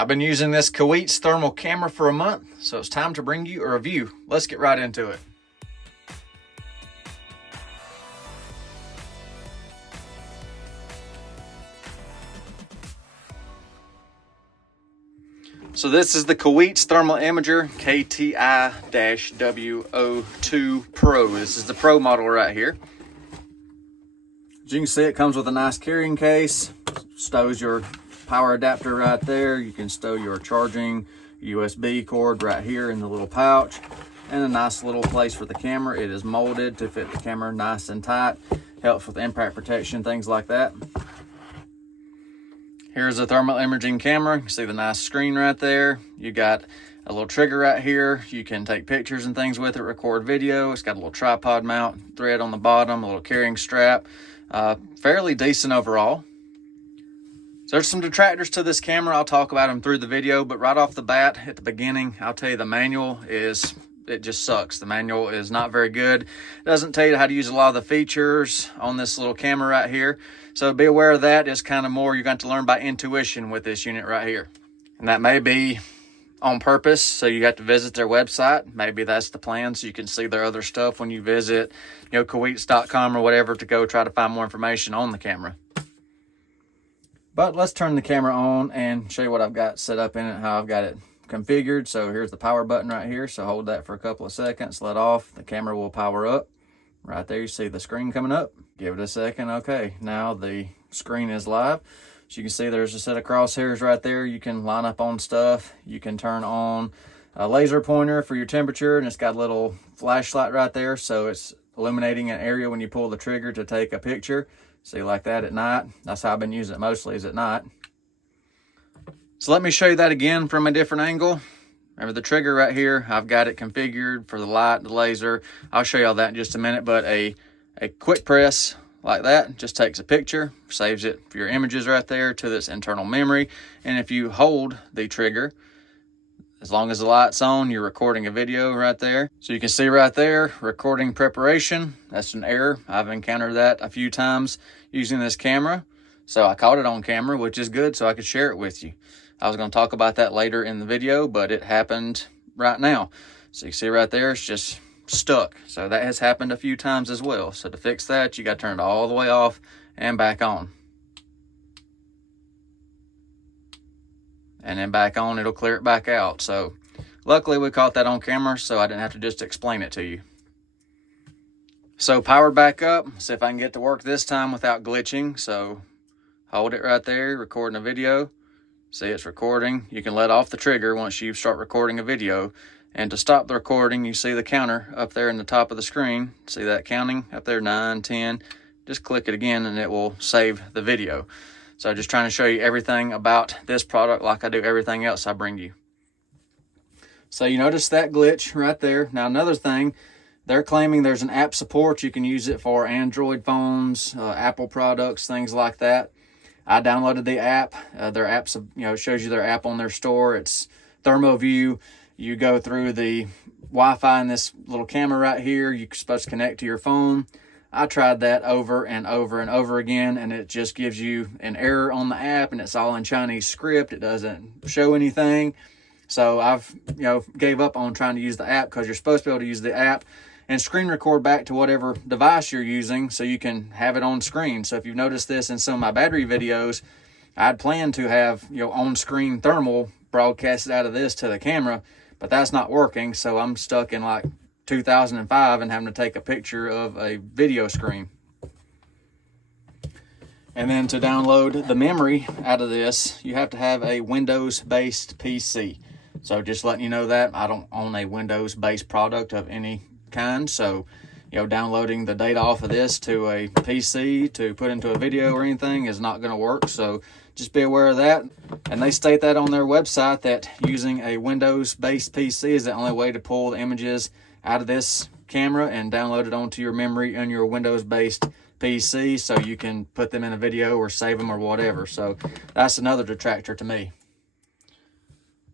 I've been using this Kaiweets thermal camera for a month, so it's time to bring you a review. Let's get right into it. So this is the Kaiweets thermal imager KTI-W02 Pro. This is the Pro model right here. As you can see, it comes with a nice carrying case. Stows your power adapter right there. You can stow your charging USB cord right here in the little pouch, and a nice little place for the camera. It is molded to fit the camera nice and tight. Helps with impact protection, things like that. Here's a thermal imaging camera. You can see the nice screen right there. You got a little trigger right here. You can take pictures and things with it, record video. It's got a little tripod mount, thread on the bottom, a little carrying strap. Fairly decent overall. So there's some detractors to this camera. I'll talk about them through the video, but right off the bat, at the beginning, I'll tell you the manual it just sucks. The manual is not very good. It doesn't tell you how to use a lot of the features on this little camera right here. So be aware of that. It's kind of more you're going to learn by intuition with this unit right here. And that may be on purpose, so you have to visit their website. Maybe that's the plan, so you can see their other stuff when you visit, Kaiweets.com or whatever, to go try to find more information on the camera. But let's turn the camera on and show you what I've got set up in it, how I've got it configured. So here's the power button right here. So hold that for a couple of seconds, let off, the camera will power up. Right there, you see the screen coming up. Give it a second. Okay, now the screen is live. So you can see there's a set of crosshairs right there. You can line up on stuff. You can turn on a laser pointer for your temperature, and it's got a little flashlight right there, so it's illuminating an area when you pull the trigger to take a picture. See, like that at night. That's how I've been using it mostly, is at night. So let me show you that again from a different angle. Remember the trigger right here, I've got it configured for the light, the laser. I'll show you all that in just a minute, but a quick press like that just takes a picture, saves it for your images right there to this internal memory. And if you hold the trigger, as long as the light's on, you're recording a video right there. So you can see right there, recording preparation. That's an error. I've encountered that a few times using this camera. So I caught it on camera, which is good, so I could share it with you. I was going to talk about that later in the video, but it happened right now. So you see right there, it's just stuck. So that has happened a few times as well. So to fix that, you got to turn it all the way off and back on. And then back on, it'll clear it back out. So luckily we caught that on camera, so I didn't have to just explain it to you. So powered back up. See if I can get to work this time without glitching. So hold it right there, recording a video. See, it's recording. You can let off the trigger once you start recording a video. And to stop the recording, you see the counter up there in the top of the screen. See that counting up there, 9, 10. Just click it again and it will save the video. So just trying to show you everything about this product like I do everything else I bring you. So you notice that glitch right there. Now another thing, they're claiming there's an app support. You can use it for Android phones, Apple products, things like that. I downloaded the app. Their app's, shows you their app on their store. It's ThermoView. You go through the Wi-Fi in this little camera right here. You're supposed to connect to your phone. I tried that over and over and over again, and it just gives you an error on the app, and it's all in Chinese script. It doesn't show anything. So I've, gave up on trying to use the app, because you're supposed to be able to use the app and screen record back to whatever device you're using so you can have it on screen. So if you've noticed this in some of my battery videos, I'd planned to have, on-screen thermal broadcasted out of this to the camera, but that's not working. So I'm stuck in like 2005 and having to take a picture of a video screen. And then to download the memory out of this, you have to have a Windows-based PC. So just letting you know that I don't own a Windows-based product of any kind. So, downloading the data off of this to a PC to put into a video or anything is not going to work. So just be aware of that. And they state that on their website, that using a Windows-based PC is the only way to pull the images out of this camera and download it onto your memory on your Windows-based PC, so you can put them in a video or save them or whatever. So that's another detractor to me.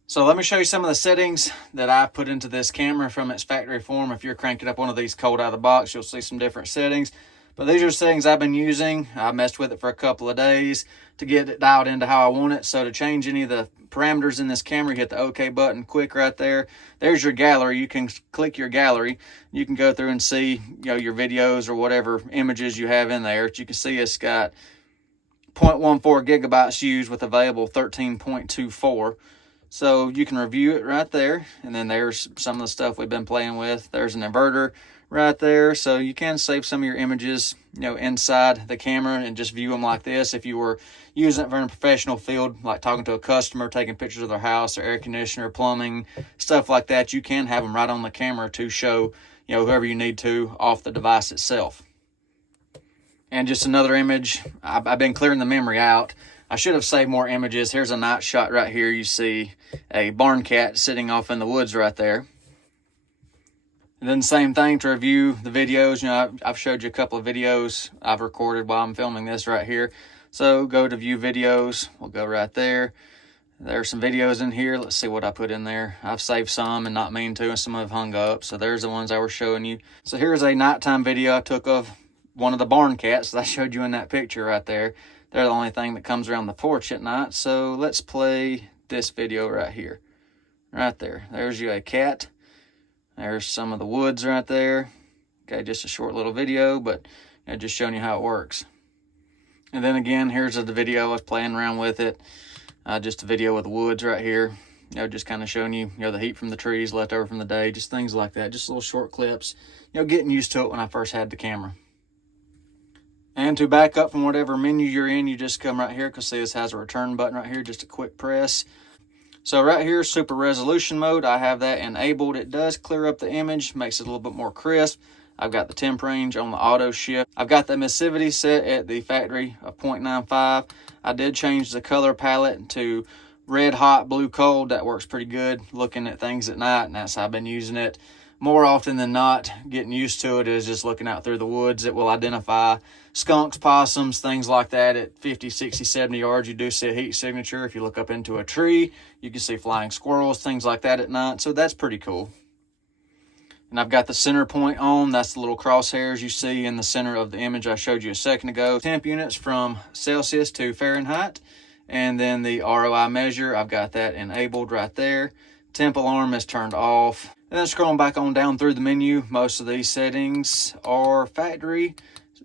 So let me show you some of the settings that I put into this camera from its factory form. If you're cranking up one of these cold out of the box, you'll see some different settings. But these are settings I've been using. I messed with it for a couple of days to get it dialed into how I want it. So to change any of the parameters in this camera, you hit the OK button quick right there. There's your gallery. You can click your gallery. You can go through and see, your videos or whatever images you have in there. You can see it's got 0.14 gigabytes used with available 13.24. So you can review it right there. And then there's some of the stuff we've been playing with. There's an inverter right there. So you can save some of your images, inside the camera and just view them like this. If you were using it for a professional field, like talking to a customer, taking pictures of their house, or air conditioner, plumbing, stuff like that, you can have them right on the camera to show, whoever you need to off the device itself. And just another image. I've been clearing the memory out. I should have saved more images. Here's a night shot right here. You see a barn cat sitting off in the woods right there. And then same thing to review the videos. I've showed you a couple of videos I've recorded while I'm filming this right here. So go to view videos. We'll go right there. There's some videos in here. Let's see what I put in there. I've saved some and not mean to, and some have hung up. So there's the ones I was showing you. So here's a nighttime video I took of one of the barn cats that I showed you in that picture right there. They're the only thing that comes around the porch at night. So let's play this video right here. Right there. There's you a cat. There's some of the woods right there. Okay, just a short little video, but just showing you how it works. And then again, here's the video I was playing around with it. Just a video with the woods right here. Just kind of showing you, the heat from the trees left over from the day, just things like that. Just little short clips, getting used to it when I first had the camera. And to back up from whatever menu you're in, you just come right here, because see, this has a return button right here, just a quick press. So right here, super resolution mode, I have that enabled. It does clear up the image, makes it a little bit more crisp. I've got the temp range on the auto shift. I've got the emissivity set at the factory of 0.95. I did change the color palette to red hot, blue cold. That works pretty good looking at things at night, and that's how I've been using it. More often than not, getting used to it is just looking out through the woods. It will identify skunks, possums, things like that at 50, 60, 70 yards. You do see a heat signature. If you look up into a tree, you can see flying squirrels, things like that at night. So that's pretty cool. And I've got the center point on. That's the little crosshairs you see in the center of the image I showed you a second ago. Temp units from Celsius to Fahrenheit. And then the ROI measure, I've got that enabled right there. Temp alarm is turned off. And then scrolling back on down through the menu, most of these settings are factory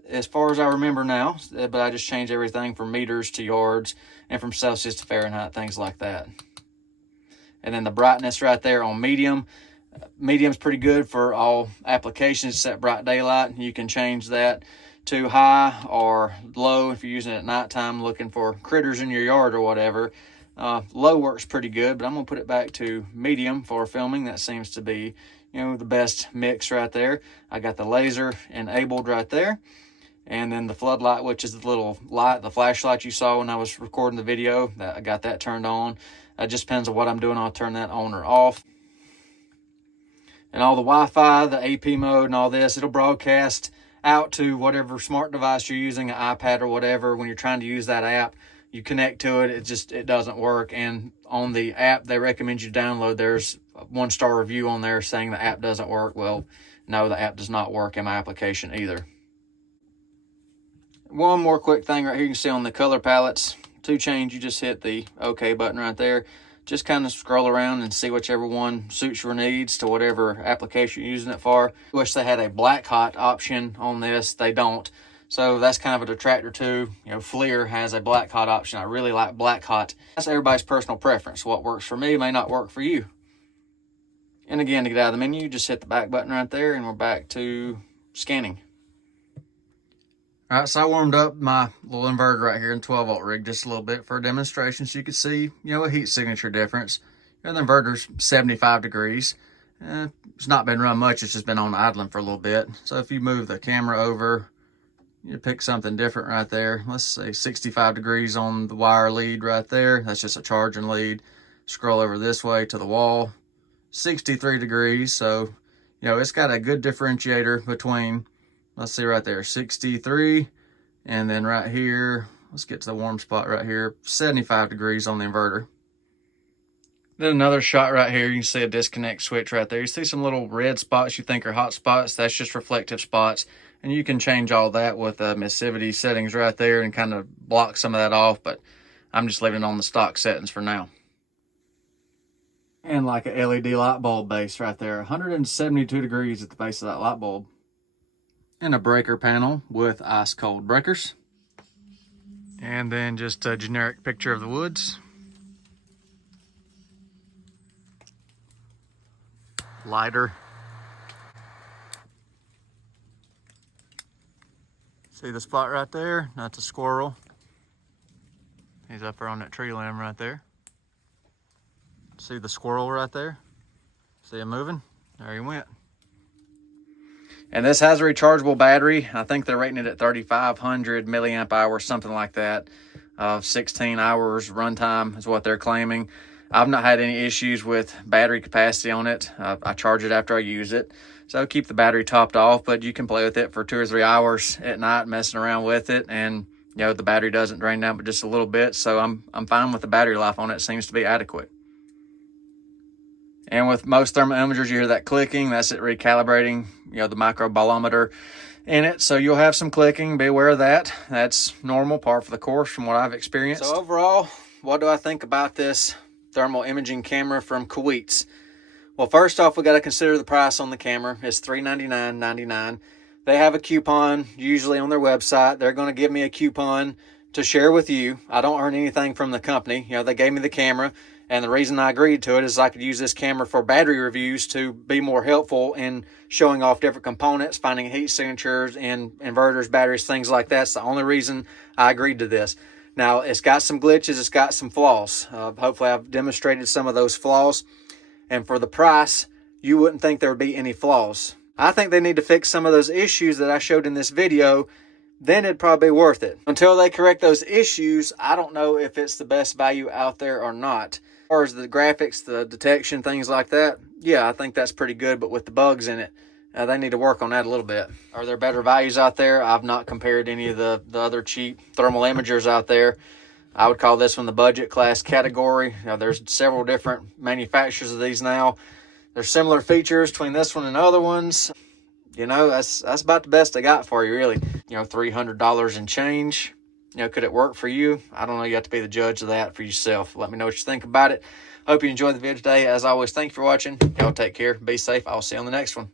as far as I remember now, but I just changed everything from meters to yards and from Celsius to Fahrenheit, things like that. And then the brightness right there on medium. Medium's pretty good for all applications except bright daylight. You can change that to high or low if you're using it at nighttime looking for critters in your yard or whatever. Low works pretty good, but I'm going to put it back to medium for filming. That seems to be, the best mix right there. I got the laser enabled right there. And then the floodlight, which is the little light, the flashlight you saw when I was recording the video, I got that turned on. It just depends on what I'm doing. I'll turn that on or off. And all the Wi-Fi, the AP mode and all this, it'll broadcast out to whatever smart device you're using, an iPad or whatever. When you're trying to use that app, you connect to it, it doesn't work. And on the app they recommend you download, there's a 1-star review on there saying the app doesn't work. Well, no, the app does not work in my application either. One more quick thing right here, you can see on the color palettes, to change, you just hit the OK button right there. Just kind of scroll around and see whichever one suits your needs to whatever application you're using it for. Wish they had a black hot option on this. They don't. So that's kind of a detractor too. FLIR has a black hot option. I really like black hot. That's everybody's personal preference. What works for me may not work for you. And again, to get out of the menu, just hit the back button right there and we're back to scanning. All right, so I warmed up my little inverter right here in 12-volt rig just a little bit for a demonstration so you could see, a heat signature difference. The inverter's 75 degrees. It's not been run much. It's just been on idling for a little bit. So if you move the camera over, you pick something different right there. Let's say 65 degrees on the wire lead right there. That's just a charging lead. Scroll over this way to the wall. 63 degrees. So, it's got a good differentiator between, let's see right there, 63. And then right here, let's get to the warm spot right here, 75 degrees on the inverter. Then another shot right here, you can see a disconnect switch right there. You see some little red spots you think are hot spots. That's just reflective spots. And you can change all that with emissivity settings right there and kind of block some of that off, but I'm just leaving it on the stock settings for now. And like a LED light bulb base right there, 172 degrees at the base of that light bulb. And a breaker panel with ice cold breakers. And then just a generic picture of the woods. Lighter. See the spot right there? That's a squirrel. He's up there on that tree limb right there. See the squirrel right there? See him moving? There he went. And this has a rechargeable battery. I think they're rating it at 3,500 milliamp hours, something like that. 16 hours runtime is what they're claiming. I've not had any issues with battery capacity on it. I charge it after I use it. So keep the battery topped off, but you can play with it for 2 or 3 hours at night messing around with it. And you know, the battery doesn't drain down but just a little bit. So I'm fine with the battery life on it. It seems to be adequate. And with most thermal imagers, you hear that clicking. That's it recalibrating, you know, the microbolometer in it. So you'll have some clicking. Be aware of that. That's normal, par for the course from what I've experienced. So overall, what do I think about this thermal imaging camera from Kaiweets? Well, first off, we got to consider the price on the camera. It's $399.99. They have a coupon usually on their website. They're going to give me a coupon to share with you. I don't earn anything from the company. You know, they gave me the camera. And the reason I agreed to it is I could use this camera for battery reviews to be more helpful in showing off different components, finding heat signatures in inverters, batteries, things like that. It's the only reason I agreed to this. Now, it's got some glitches. It's got some flaws. Hopefully, I've demonstrated some of those flaws. And for the price, you wouldn't think there would be any flaws. I think they need to fix some of those issues that I showed in this video. Then it'd probably be worth it. Until they correct those issues, I don't know if it's the best value out there or not. As far as the graphics, the detection, things like that, yeah, I think that's pretty good. But with the bugs in it, they need to work on that a little bit. Are there better values out there? I've not compared any of the other cheap thermal imagers out there. I would call this one the budget class category. There's several different manufacturers of these now. There's similar features between this one and other ones. You know, that's about the best I got for you, really. You know, $300 and change. You know, could it work for you? I don't know. You have to be the judge of that for yourself. Let me know what you think about it. Hope you enjoyed the video today. As always, thank you for watching. Y'all take care. Be safe. I'll see you on the next one.